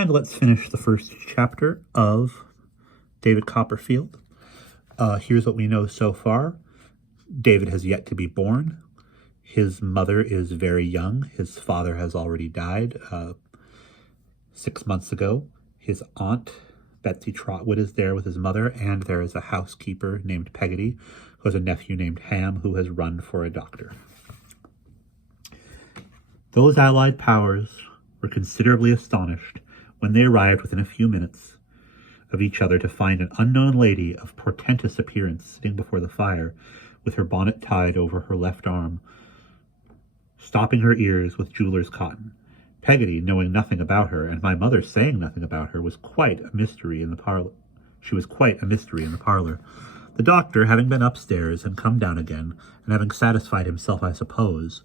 And let's finish the first chapter of David Copperfield. Here's what we know so far. David has yet to be born. His mother is very young. His father has already died 6 months ago. His aunt, Betsy Trotwood, is there with his mother, and there is a housekeeper named Peggotty, who has a nephew named Ham, who has run for a doctor. Those allied powers were considerably astonished when they arrived within a few minutes of each other to find an unknown lady of portentous appearance sitting before the fire with her bonnet tied over her left arm, stopping her ears with jeweler's cotton. Peggotty, knowing nothing about her, and my mother saying nothing about her, was quite a mystery in the parlor. She was quite a mystery in the parlor. The doctor, having been upstairs and come down again, and having satisfied himself, I suppose,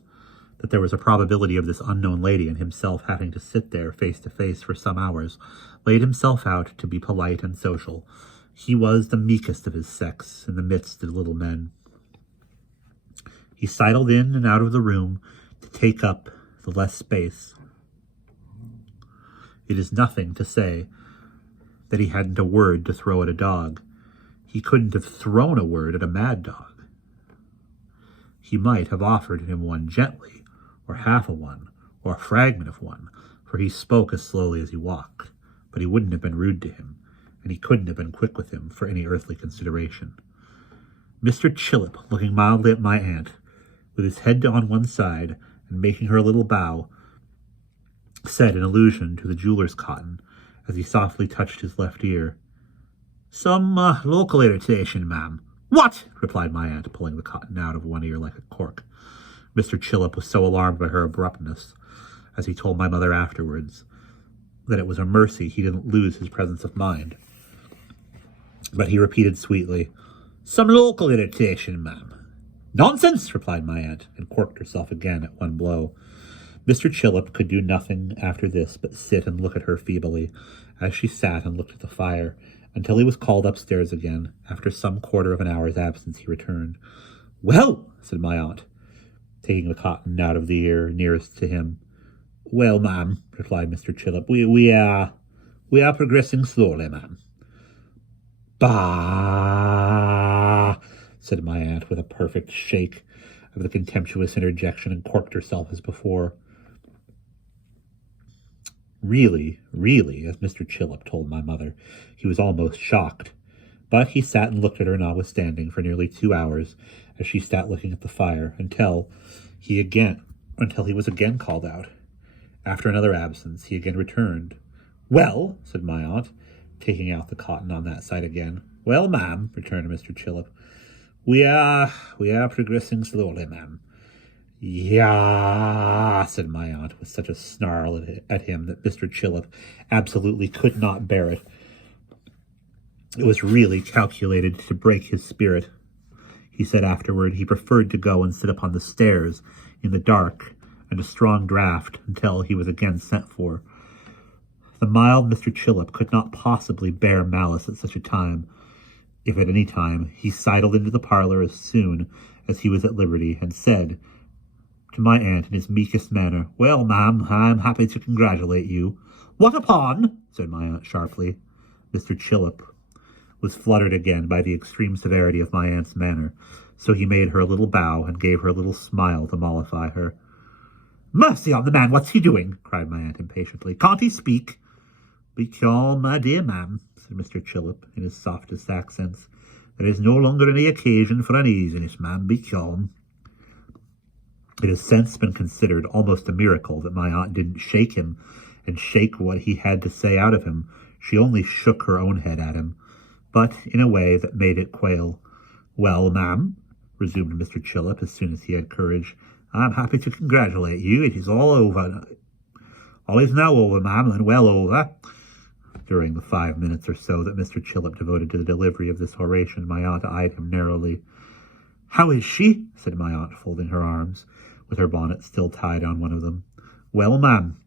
that there was a probability of this unknown lady and himself having to sit there face to face for some hours, laid himself out to be polite and social. He was the meekest of his sex in the midst of little men. He sidled in and out of the room to take up the less space. It is nothing to say that he hadn't a word to throw at a dog. He couldn't have thrown a word at a mad dog. He might have offered him one gently, or half a one, or a fragment of one, for he spoke as slowly as he walked, but he wouldn't have been rude to him, and he couldn't have been quick with him for any earthly consideration. Mr. Chillip, looking mildly at my aunt, with his head on one side, and making her a little bow, said in allusion to the jeweler's cotton, as he softly touched his left ear, "Some local irritation, ma'am." "What?" replied my aunt, pulling the cotton out of one ear like a cork. Mr. Chillip was so alarmed by her abruptness, as he told my mother afterwards, that it was a mercy he didn't lose his presence of mind. But he repeated sweetly, "Some local irritation, ma'am." "Nonsense!" replied my aunt, and corked herself again at one blow. Mr. Chillip could do nothing after this but sit and look at her feebly, as she sat and looked at the fire, until he was called upstairs again. After some quarter of an hour's absence he returned. "Well," said my aunt, taking the cotton out of the ear nearest to him. "Well, ma'am," replied Mr. Chillip, we are progressing slowly, ma'am." "Bah!" said my aunt, with a perfect shake of the contemptuous interjection, and corked herself as before. Really, as Mr. Chillip told my mother, he was almost shocked. But he sat and looked at her notwithstanding for nearly 2 hours, as she sat looking at the fire, until he was again called out. After another absence, he again returned. "Well," said my aunt, taking out the cotton on that side again. "Well, ma'am," returned Mr. Chillip, we are progressing slowly, ma'am." "Yah!" said my aunt, with such a snarl at him that Mr. Chillip absolutely could not bear it. It was really calculated to break his spirit. He said afterward he preferred to go and sit upon the stairs in the dark and a strong draught until he was again sent for. The mild Mr. Chillip could not possibly bear malice at such a time. If at any time, he sidled into the parlor as soon as he was at liberty, and said to my aunt in his meekest manner, "Well, ma'am, I am happy to congratulate you." "What upon?" said my aunt sharply. Mr. Chillip was fluttered again by the extreme severity of my aunt's manner, so he made her a little bow and gave her a little smile to mollify her. "Mercy on the man, what's he doing?" cried my aunt impatiently. "Can't he speak?" "Be calm, my dear ma'am," said Mr. Chillip in his softest accents. "There is no longer any occasion for uneasiness, ma'am. Be calm." It has since been considered almost a miracle that my aunt didn't shake him and shake what he had to say out of him. She only shook her own head at him, but in a way that made it quail. "Well, ma'am," resumed Mr. Chillip as soon as he had courage, "I am happy to congratulate you. It is all over. All is now over, ma'am, and well over." During the 5 minutes or so that Mr. Chillip devoted to the delivery of this oration, my aunt eyed him narrowly. "How is she?" said my aunt, folding her arms, with her bonnet still tied on one of them. "Well, ma'am,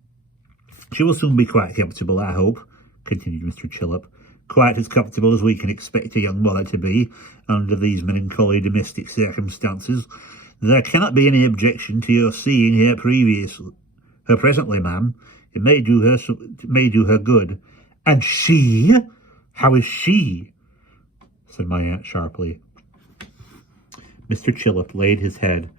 she will soon be quite comfortable, I hope," continued Mr. Chillip. "Quite as comfortable as we can expect a young mother to be under these melancholy domestic circumstances. There cannot be any objection to your seeing her presently, ma'am. It may do her good. And she? How is she? Said my aunt sharply. Mr. Chillip laid his head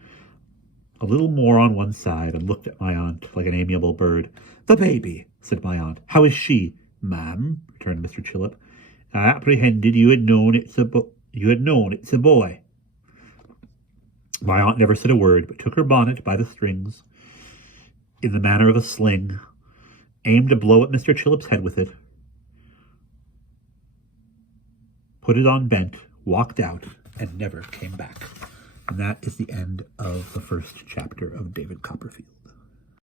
a little more on one side and looked at my aunt like an amiable bird. The baby, said my aunt. How is she? Ma'am, returned Mr. Chillip. I apprehended you had known it's a boy. My aunt never said a word, but took her bonnet by the strings, in the manner of a sling, aimed a blow at Mr. Chillip's head with it, put it on bent, walked out, and never came back. And that is the end of the first chapter of David Copperfield.